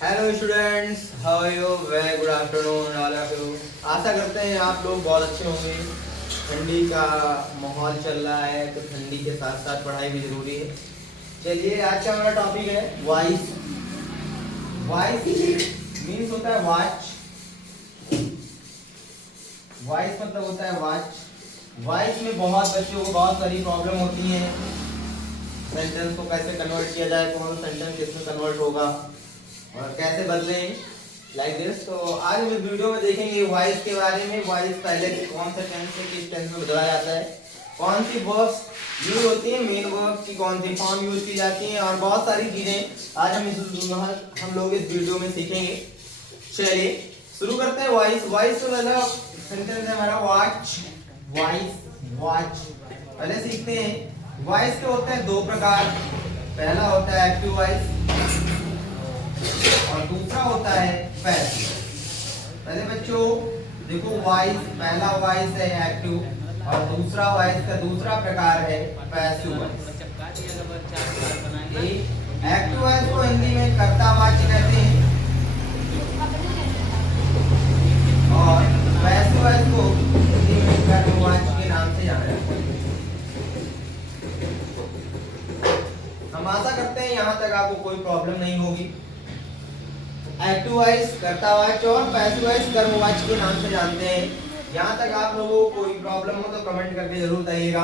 Hello students, how are you? Very good afternoon all of you. आशा करते हैं आप लोग बहुत अच्छे होंगे। ठंडी का माहौल चल रहा है तो ठंडी के साथ साथ पढ़ाई भी जरूरी है। चलिए, आज का हमारा टॉपिक है वॉइस। वॉइस मीन्स होता है वॉच। वॉइस मतलब होता है वॉच। वॉइस में बहुत बच्चों को बहुत सारी प्रॉब्लम होती है। सेंटेंस को कैसे कन्वर्ट किया जाए, कौन सा सेंटेंस किसमें कन्वर्ट होगा और कैसे बदलें, लाइक दिस। तो आज हम इस वीडियो में देखेंगे वॉइस के बारे में। वॉइस पहले कौन सा टेंस से किस टेंस में बदला जाता है, कौन सी वर्ब्स यूज होती है, मेन वर्ब की कौन सी फॉर्म यूज की जाती है और बहुत सारी चीजें आज हम लोग इस वीडियो में सीखेंगे। चलिए शुरू करते हैं। वॉइस वॉइस तो पहला सेंटेंस है हमारा वॉच। वॉइस वॉच पहले सीखते हैं। वॉइस के होते हैं दो प्रकार। पहला होता है एक्टिव वॉइस और दूसरा होता है पैसिव। पहले बच्चों देखो, वॉइस पहला वॉइस है एक्टिव और दूसरा वॉइस का दूसरा प्रकार है पैसिव वॉइस। एक्टिव वॉइस को हिंदी में कर्तावाची कहते हैं और पैसिव वॉइस को हिंदी में कर्मवाची के नाम से जाना जाता है। हम आशा करते हैं यहाँ तक आपको कोई प्रॉब्लम नहीं होगी। एक्टिव वॉइस कर्तावाची और पैसिव वॉइस कर्मवाची के नाम से जानते हैं। यहाँ तक आप लोगों को कोई प्रॉब्लम हो तो कमेंट करके जरूर बताइएगा।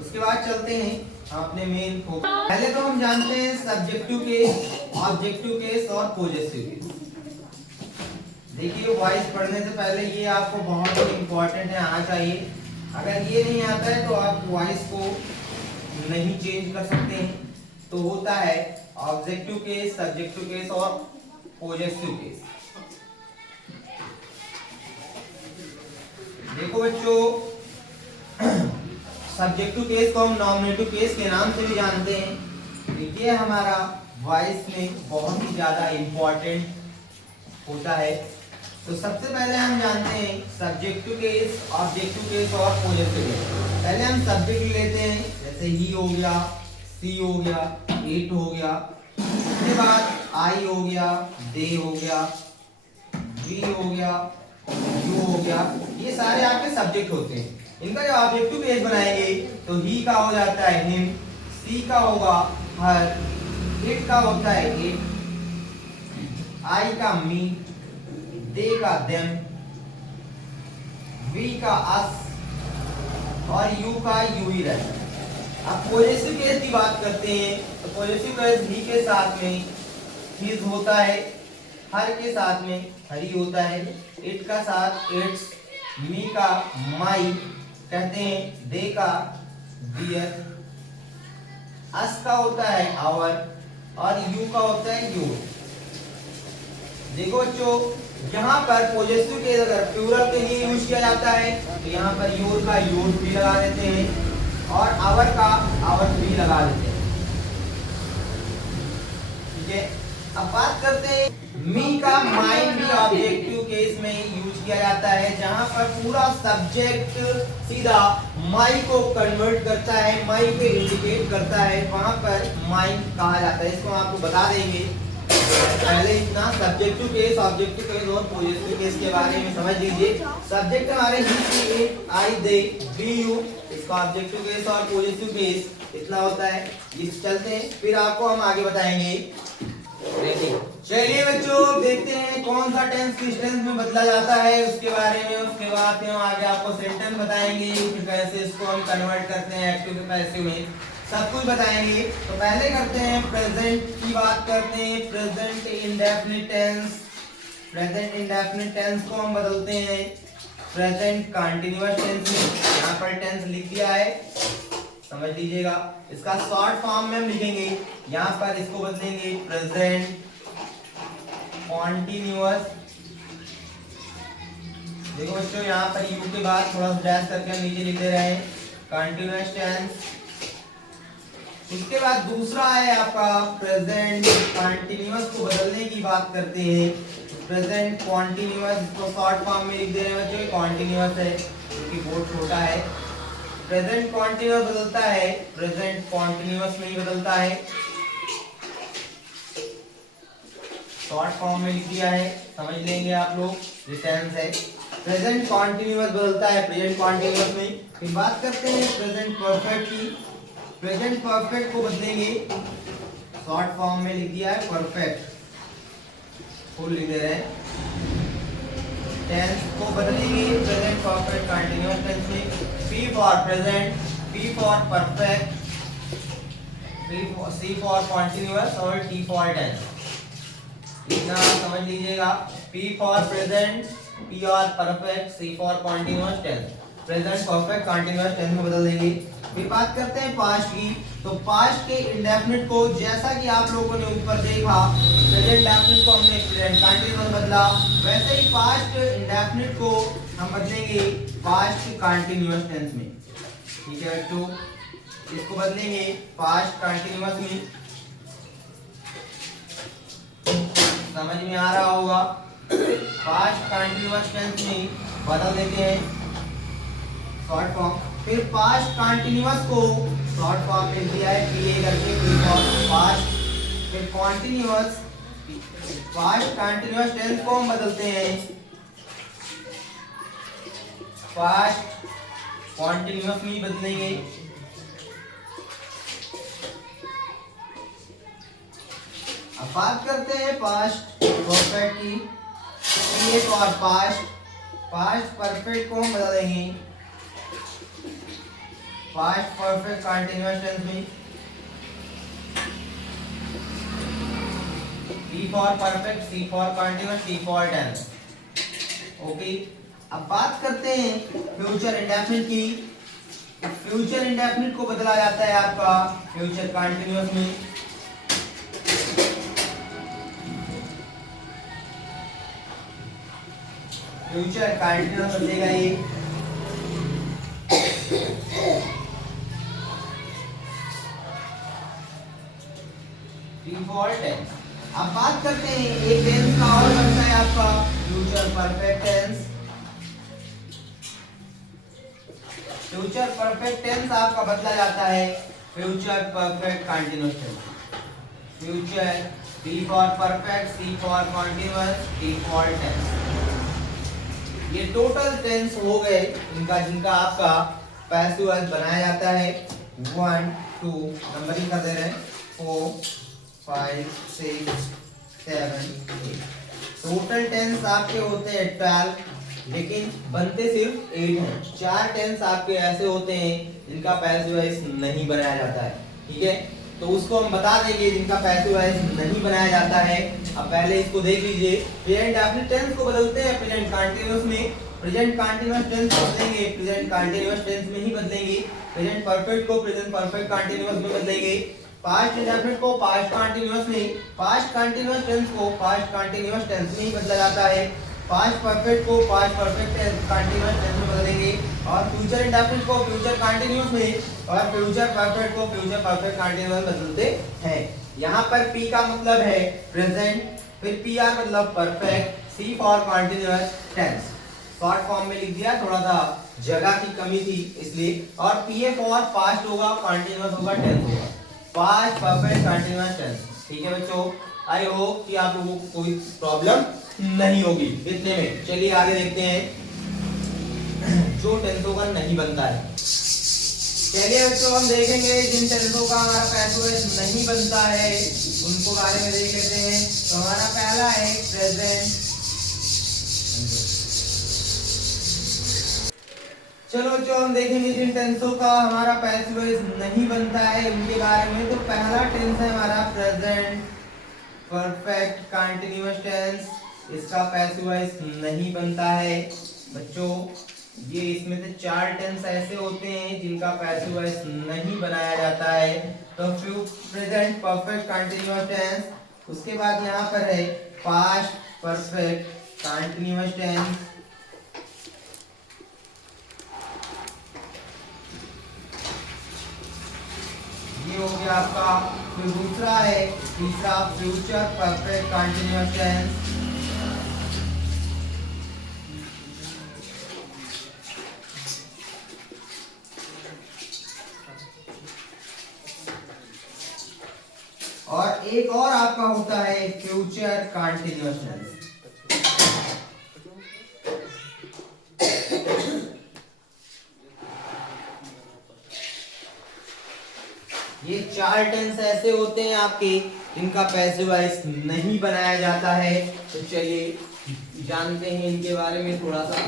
उसके बाद चलते हैं अपने मेन फोकस। पहले तो हम जानते हैं सब्जेक्टिव केस, ऑब्जेक्टिव केस और पॉजेसिव केस। देखिए, वॉइस पढ़ने से पहले ये आपको बहुत ही इंपॉर्टेंट है, आना चाहिए। अगर ये नहीं आता है तो आप वॉइस को नहीं चेंज कर सकते हैं। तो होता है ऑब्जेक्टिव केस, सब्जेक्टिव केस और पॉजेसिव केस। देखो बच्चों, सब्जेक्टिव केस को हम नॉमिनेटिव केस के नाम से भी जानते हैं। ये हमारा वॉइस में बहुत ही ज्यादा इंपॉर्टेंट होता है। तो सबसे पहले हम जानते हैं सब्जेक्टिव केस, ऑब्जेक्टिव केस और पॉजेसिव केस। पहले हम सब्जेक्ट लेते हैं, जैसे ही हो गया, सी हो गया, इट हो गया। उसके बाद आई हो गया, दे हो गया, वी हो गया, यू हो गया। ये सारे आपके सब्जेक्ट होते हैं। इनका जो ऑब्जेक्टिव केस बनाएंगे तो ही का हो जाता है हिम, सी का होगा हर, इट का होता है इट, आई का मी, दे का देम, वी का अस और यू का यू ही रहता है। अब पॉजेसिव केस की बात करते हैं तो पॉजेसिव केस ही के साथ में हिज होता है, हर के साथ में हरी होता है, इट का साथ इट्स, मी का माई कहते हैं, दे का दियर, अस का होता है आवर और यू का होता है योर। देखो बच्चों, यहाँ पर पॉजेसिव केस अगर प्लूरल के लिए यूज किया जाता है तो यहाँ पर योर का योर भी लगा देते हैं और आवर का आवर भी लगा देते हैं। ठीक है, अब बात करते हैं मी का माई भी ऑब्जेक्टिव केस में यूज किया जाता है, जहां पर पूरा सब्जेक्ट सीधा माई को कन्वर्ट करता है, माई पे इंडिकेट करता है, वहां पर माई कहा जाता है। इसको आपको बता देंगे। पहले इतना सब्जेक्टिव केस, ऑब्जेक्टिव केस और पॉजेसिव केस के बारे में समझ लीजिए। सब्जेक्ट हमारे he, she, it, I, they, we, you, इसका ऑब्जेक्टिव केस और पॉजेसिव केस इतना होता है। इस चलते हैं, फिर आपको हम आगे बताएंगे। चलिए बच्चों, देखते हैं कौन सा टेंस किस टेंस में बदला जाता है उसके बारे में। उसके बाद हम आगे आपको सेंटेंस बताएंगे, फिर कैसे इसको हम कन्वर्ट करते हैं एक्टिव से पैसिव में, सब कुछ बताएंगे। तो पहले करते हैं प्रेजेंट की बात करते हैं। Present indefinite tense. Present indefinite tense को हम बदलते हैं प्रेजेंट कंटीन्यूअस टेंस में। यहाँ पर टेंस लिख दिया है, समझ लीजिएगा। इसका शॉर्ट फॉर्म में हम लिखेंगे, यहाँ पर इसको बदलेंगे प्रेजेंट कॉन्टिन्यूअस। देखो बच्चों, यहाँ पर यू के बाद थोड़ा सा डैश करके हम नीचे लिख दे रहे हैं कंटीन्यूअस टेंस। उसके बाद दूसरा है आपका प्रेजेंट कंटीन्यूअस को बदलने की बात करते हैं। प्रेजेंट कॉन्टिन्यूअस, इसको शॉर्ट फॉर्म में लिख दे रहे हैं बच्चों, कॉन्टिन्यूअस है क्योंकि बोर्ड छोटा है। प्रेजेंट कॉन्टिन्यूअस बदलता है, प्रेजेंट कॉन्टिन्यूअस नहीं बदलता है। शॉर्ट फॉर्म में लिख दिया है, समझ लेंगे आप लोग। ये टेंस है। प्रेजेंट कॉन्टिन्यूअस बदलता है प्रेजेंट कॉन्टिन्यूअस में। फिर बात करते हैं प्रेजेंट परफेक्ट की। प्रेजेंट परफेक्ट को बदलेंगे, शॉर्ट फॉर्म में लिख दिया है परफेक्ट, फुल लिख दे रहे हैं। टेंस को बदलेंगे प्रेजेंट परफेक्ट कंटीन्यूअस टेंस में। P for present, P for perfect, C for continuous और T फॉर टेंस। इतना समझ लीजिएगा। P फॉर प्रेजेंट, P और perfect, C for continuous tense. Present perfect continuous tense में बदल देंगे। फिर बात करते हैं पास्ट की। तो पास्ट के इंडेफिनिट को, जैसा कि आप लोगों ने ऊपर देखा, प्रेजेंट डेफिनिट को हमने प्रेजेंट कंटीन्यूअस बदला, वैसे ही पास्ट इंडेफिनिट को हम बदलेंगे पास्ट कंटीन्यूअस टेंस में। ठीक है बच्चों, इसको बदलेंगे पास्ट कंटीन्यूअस में। समझ में आ रहा होगा। पास्ट कंटीन्यूअस टेंस में बदल देते हैं शॉर्ट फॉर्म। फिर पास्ट कंटीन्यूअस को शॉर्ट फॉर्म में दिया है पीए करके, पी फॉर पास्ट। फिर कंटीन्यूअस, पास्ट कंटीन्यूअस टेंस को हम बदलते हैं पास्ट कंटीन्यूअस में बदलेंगे। अब बात करते हैं पास्ट परफेक्ट की। PA for past, past perfect को हम बदलेंगे पास्ट परफेक्ट कंटीन्यूअस टेंस में। P for perfect, C for continuous, T for tense. Okay, अब बात करते हैं फ्यूचर इंडेफिनिट की। फ्यूचर इंडेफिनिट को बदला जाता है आपका फ्यूचर कंटीन्यूअस में। फ्यूचर कंटीन्यूअस बदलेगा ये। Default tense. अब बात करते हैं एक टेंस का और बनता है आपका future perfect tense. Future perfect tense आपका बदला जाता है future perfect continuous tense. Future, P for perfect, C for continuous, T for tense. ये टोटल टेंस हो गए इनका, जिनका आपका पैसिव वॉइस बनाया जाता है। 1 2 नंबरिंग कर दे रहे हैं, 4 5 6 7 8। टोटल टेंस आपके होते हैं 12, लेकिन बनते सिर्फ 8 हैं। 4 टेंस आपके ऐसे होते हैं जिनका पैसिव वॉइस नहीं बनाया जाता है। ठीक है, तो उसको हम बता देंगे जिनका पैसिव वॉइस नहीं बनाया जाता है। अब पहले इसको देख लीजिए। प्रेजेंट डेफिनिट टेंस को बदलते हैं प्रेजेंट कंटीन्यूअस में। प्रेजेंट कंटीन्यूअस टेंस बदलेंगे प्रेजेंट कंटीन्यूअस टेंस में ही बदलेंगे। प्रेजेंट परफेक्ट को प्रेजेंट परफेक्ट कंटीन्यूअस में बदलेंगे। पास्ट इंडेफिनिट को पास्ट कंटीन्यूअस में, पास्ट कंटीन्यूअस टेंस को पास्ट कंटीन्यूअस टेंस में ही बदला जाता है। पास्ट परफेक्ट को पास्ट परफेक्ट कंटीन्यूअस टेंस में बदलेंगे, और फ्यूचर इंडेफिनिट को फ्यूचर कंटीन्यूअस में, और फ्यूचर परफेक्ट को फ्यूचर परफेक्ट कंटीन्यूअस में बदलते हैं। यहाँ पर P का मतलब है प्रेजेंट, फिर PR मतलब perfect, C for continuous tense. Short form में लिख दिया, थोड़ा सा जगह की कमी थी इसलिए। और PA फॉर पास्ट होगा, कंटीन्यूअस होगा, टेंस होगा। Past perfect continuous tense. ठीक है बच्चों, आई होप कि आप लोगों को कोई प्रॉब्लम नहीं होगी इतने में। चलिए आगे देखते हैं जो टेंसों का नहीं बनता है। चलिए बच्चों, हम देखेंगे जिन टेंसों का हमारा पैसिव वॉइस नहीं बनता है उनको बारे में देख लेते हैं। तो हमारा पहला है प्रेजेंट। चलो जो हम देखेंगे जिन टेंसों का हमारा पैसिव वॉइस नहीं बनता है उनके बारे में। तो पहला टेंस है हमारा प्रेजेंट परफेक्ट कंटीन्यूअस टेंस। इसका पैसिव वॉइस नहीं बनता है बच्चों। ये इसमें से 4 टेंस ऐसे होते हैं जिनका पैसिव वॉइस नहीं बनाया जाता है। तो प्रेजेंट परफेक्ट कंटीन्यूअस टेंस, उसके बाद यहाँ पर है पास्ट परफेक्ट कंटीन्यूअस टेंस, ये हो गया आपका। फिर दूसरा है तीसरा फ्यूचर परफेक्ट कंटीन्यूअस टेंस, और एक और आपका होता है फ्यूचर कंटिन्यूअसनेस। ये 4 टेंस ऐसे होते हैं आपके इनका पैसिव वॉइस नहीं बनाया जाता है। तो चलिए जानते हैं इनके बारे में थोड़ा सा।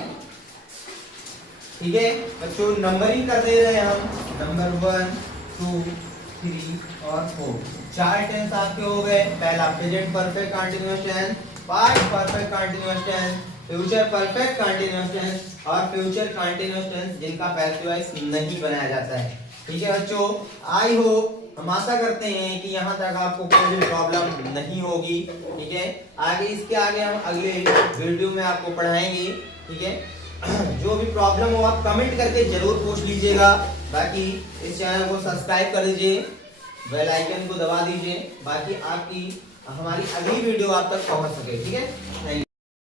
ठीक है बच्चों, नंबरिंग कर दे रहे हैं हम। नंबर 1 2 3 और 4 4 टेंस आपके हो गए। पहला present perfect continuous tense, past perfect continuous tense, future perfect continuous tense और फ्यूचर कंटीन्यूअस टेंस जिनका पैसिव वॉइस नहीं बनाया जाता है। ठीक है बच्चों, आई होप, हम आशा करते हैं कि यहाँ तक आपको कोई भी प्रॉब्लम नहीं होगी। ठीक है, आगे इसके आगे हम अगले वीडियो में आपको पढ़ाएंगे। ठीक है, जो भी प्रॉब्लम हो आप कमेंट करके जरूर पूछ लीजिएगा। बाकी इस चैनल को सब्सक्राइब कर दीजिए, बेल आइकन को दबा दीजिए, बाकी आपकी हमारी अगली वीडियो आप तक पहुंच सके। ठीक है, थैंक यू।